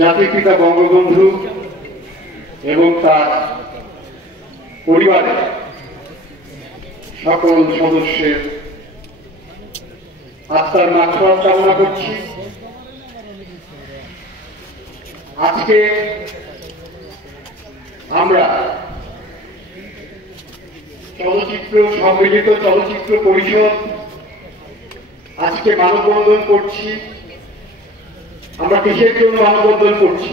জাতির পিতা বঙ্গবন্ধু এবং তার পরিবারের সকল সদস্যের আত্মার মাগফিরাত কামনা করছি। আজকে আমরা সম্মিলিত চলচ্চিত্র পরিষদ আজকে মানববন্ধন করছি। আমরা কিসের জন্য মানববন্ধন করছি?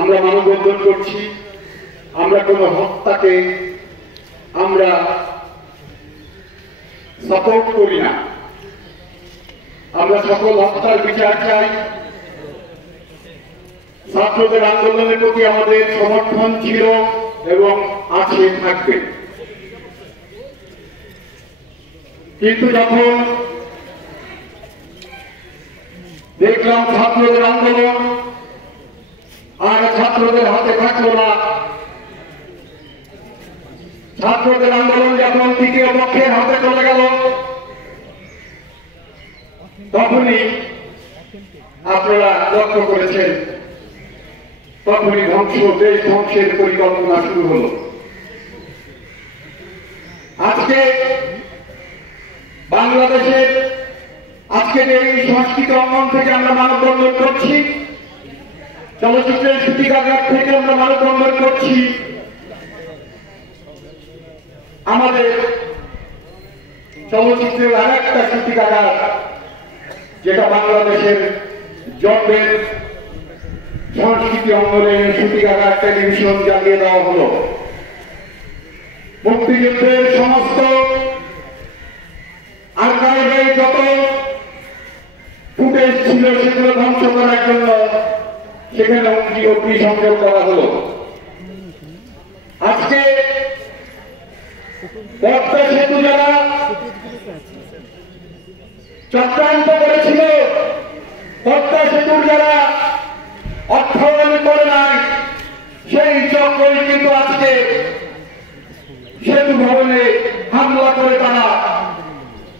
আমরা মানববন্ধন করছি, আমরা কোনো হত্যাকে আমরা সাপোর্ট করি না। আমরা সকল হত্যার বিচার চাই। ছাত্রদের আন্দোলনের প্রতি আমাদের সমর্থন ছিল এবং আছে, থাকবে। কিন্তু যখন দেখলাম ছাত্রদের আন্দোলন আর ছাত্রদের হাতে থাকলো না, ছাত্রদের আন্দোলন যখন তৃতীয় পক্ষের হাতে চলে গেল, তখনই আপনারা লক্ষ্য করেছেন, তখনই দেশ ধ্বংসের পরিকল্পনা শুরু হলো। আজকে বাংলাদেশের আজকের এই সংস্কৃতি অঙ্গন থেকে আমরা মানববন্ধন করছি, চলচ্চিত্রের সূতিকাগার থেকে আমরা মানববন্ধন করছি। আমাদের চলচ্চিত্রের আর একটা সূতিকাগার, যেটা বাংলাদেশের জন্মের সংস্কৃতি অঙ্গনের সূতিকাগার টেলিভিশন জ্বালিয়ে দেওয়া হলো। মুক্তিযুদ্ধের সমস্ত আর্কাইভে যত ফুটেজ ছিল সেগুলো ধ্বংস করার জন্য সেখানে অগ্নি সংযোগ করা হলো। আজকে পদ্মা সেতু যারা চক্রান্ত করেছিল, পদ্মা সেতুর যারা অর্থায়ন করে নাই, সেই চক্রই কিন্তু আজকে সেতু ভবনে হামলা করে তারা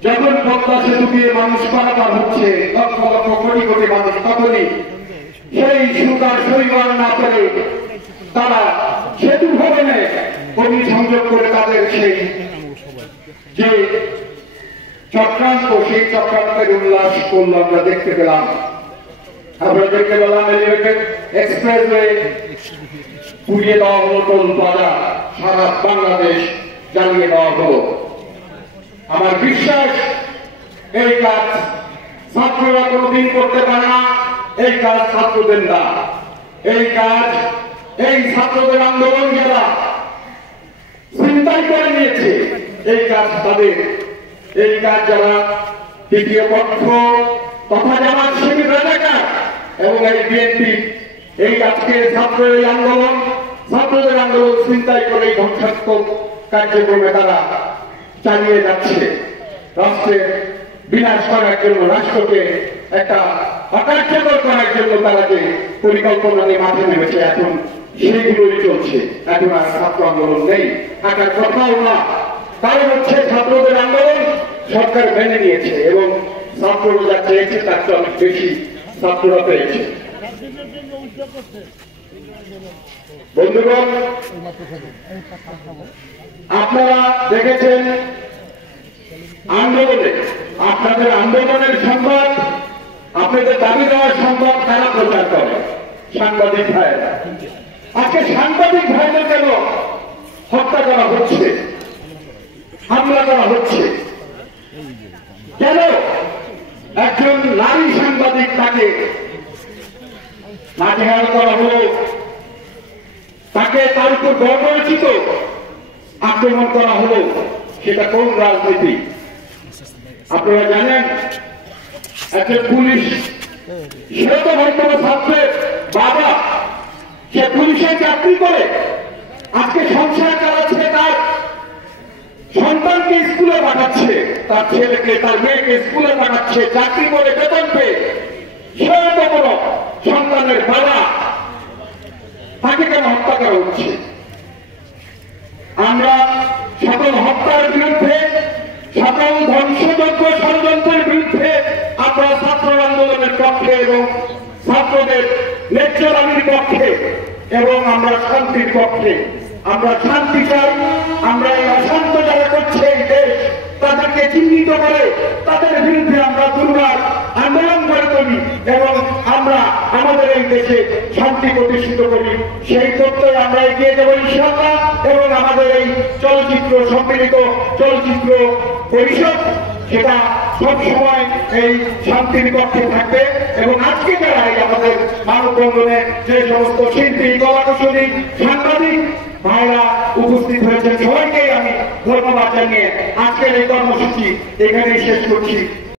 যখন পদ্মা সেতু দিয়ে মানুষ পারাপার হচ্ছে, লক্ষ লক্ষ কোটি কোটি মানুষ, তখনই সেই সুতার পরিবার না করে তারা সেতু ভবনে অগ্নি সংযোগ করে তাদের সেই যে চক্রান্ত, সেই চক্রান্তের উল্লাস করল আমরা দেখতে পেলাম। আমরা দেখতে পেলাম এলিভেটেড এক্সপ্রেসওয়ে পুড়িয়ে দেওয়া হলো, টোল বাজার সারা বাংলাদেশ জ্বালিয়ে দেওয়া হলো। আমার বিশ্বাস এই কাজ ছাত্ররা কোনোদিন করতে পারে না, এই কাজ ছাত্রদের না, এই কাজ এই ছাত্রদের আন্দোলন যারা চিন্তাই করে নিয়েছে, এই কাজ তাদের। এই কাজ যারা তৃতীয় পক্ষ তথা জামাত শিবির রাজাকার এবং এই বিএনপি, এই আজকে ছাত্রদের আন্দোলন, ছাত্রদের আন্দোলন চিন্তাই করে এই ধ্বংসাত্মক কার্যক্রমে তারা চালিয়ে যাচ্ছে। রাষ্ট্রের বিনাশ করার জন্য, রাষ্ট্রকে একটা অকার্যকর করার জন্য তারা যে পরিকল্পনা নিয়ে মাঠে নেমেছে, এখন সেইগুলোই চলছে। এখন আর ছাত্র আন্দোলন নেই, থাকার কথাও না। কারণ হচ্ছে ছাত্রদের আন্দোলন সরকার মেনে নিয়েছে এবং ছাত্ররা যা চেয়েছে তার চেয়ে অনেক বেশি ছাত্ররা পেয়েছে। বন্ধুগণ, আপনারা দেখেছেন আন্দোলনে, আপনাদের আন্দোলনের সংবাদ, আপনাদের দাবি দেওয়ার সংবাদ তারা প্রচার করে, সাংবাদিক ভাইয়েরা। আজকে সাংবাদিক ভাইদের কেন হত্যা করা হচ্ছে, হামলা করা হচ্ছে? কেন একজন নারী সাংবাদিক তাকে লাঠিহাল করা হলো, তাকে তার উপর বর্বরচিত আক্রমণ করা হলো? সেটা কোন রাজনীতি? আপনারা জানেন, একজন পুলিশ, সেটা তো বর্তমান ছাত্রের বাবা, সে পুলিশের চাকরি করে আজকে সংসার চালাচ্ছে, তার সন্তানকে স্কুলে পাঠাচ্ছে, তার ছেলেকে তার মেয়েকে স্কুলে পাঠাচ্ছে, চাকরি করে বেতন পেয়ে, সে তো বড় সন্তানের বাবা, তাকে কেন হত্যা করা হচ্ছে? আমরা সকল হত্যার বিরুদ্ধে, সকল ধ্বংসযজ্ঞ ষড়যন্ত্রের বিরুদ্ধে আমরা ছাত্র আন্দোলনের পক্ষে এবং ছাত্রদের ন্যায্য দাবির পক্ষে এবং আমরা শান্তির পক্ষে। আমরা শান্তি চাই। আমরা এই অশান্ত যারা করছে এই দেশ তাদেরকে চিহ্নিত করে তাদের বিরুদ্ধে আমরা দুর্বার আন্দোলন করে তুলি এবং আমরা আমাদের এই দেশে শান্তি প্রতিষ্ঠিত করি। সেই তথ্যে আমরা এগিয়ে যাবো ইনশাআল্লাহ। এবং আমাদের এই চলচ্চিত্র সম্মিলিত চলচ্চিত্র পরিষদ সেটা সবসময় এই শান্তির পক্ষে থাকবে। এবং আজকে যারা এই আমাদের মানববন্ধনে যে সমস্ত শিল্পী, কলাকুশলী, সাংবাদিক ভাইরা উপস্থিত হয়েছেন সবাইকেই আমি ধন্যবাদ জানিয়ে আজকের এই কর্মসূচি এখানেই শেষ করছি।